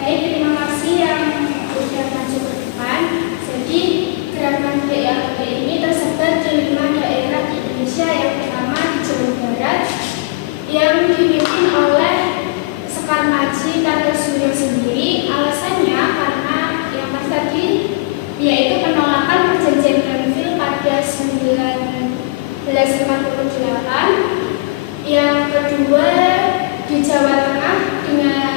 Baik, terima kasih yang sudah maju ke depan. Jadi, gerakan DAUD ini tersebar di 5 daerah di Indonesia. Yang pertama di Jawa Barat, yang dipimpin oleh Sekar Maji Kartosuryo sendiri. Alasannya karena yang tadi yaitu penolakan perjanjian Grenfell pada 1948. Yang kedua di Jawa Tengah dengan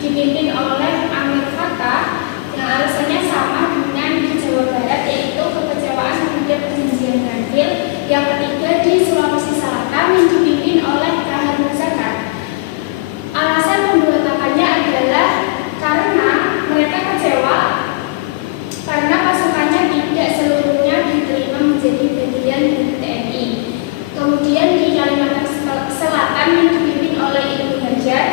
dipimpin oleh Amir Fattah, yang alasannya sama dengan di Jawa Barat, yaitu kekecewaan terhadap perjanjian Grenfell. Yang ketiga di Sulawesi Selatan yang dipimpin oleh Kahar Muzakar. Alasan pemberontakannya adalah karena mereka kecewa karena pasukannya tidak seluruhnya diterima menjadi bagian dari TNI. Kemudian di Kalimantan Selatan yang dipimpin oleh Ibnu Hajar,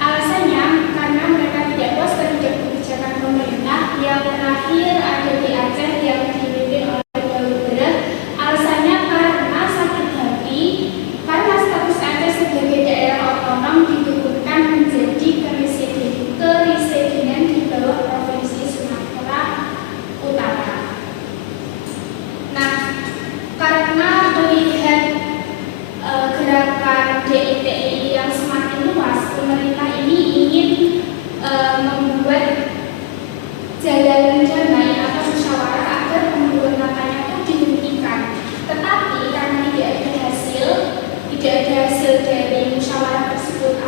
alasannya karena mereka tidak puas terhadap kebijakan pemerintah. Yang terakhir ada di Aceh yang dipimpin oleh Daud Bereh, alasannya karena sakit hati karena status Aceh sebagai daerah otonom digugurkan menjadi keresidenan di bawah Provinsi Sumatera Utara. Nah, karena melihat gerakan DITI yang semakin luas, pemerintah ini ingin membuat jalan damai atau musyawarah agar pemberontakannya itu dihentikan. Tetapi karena tidak ada hasil dari musyawarah tersebut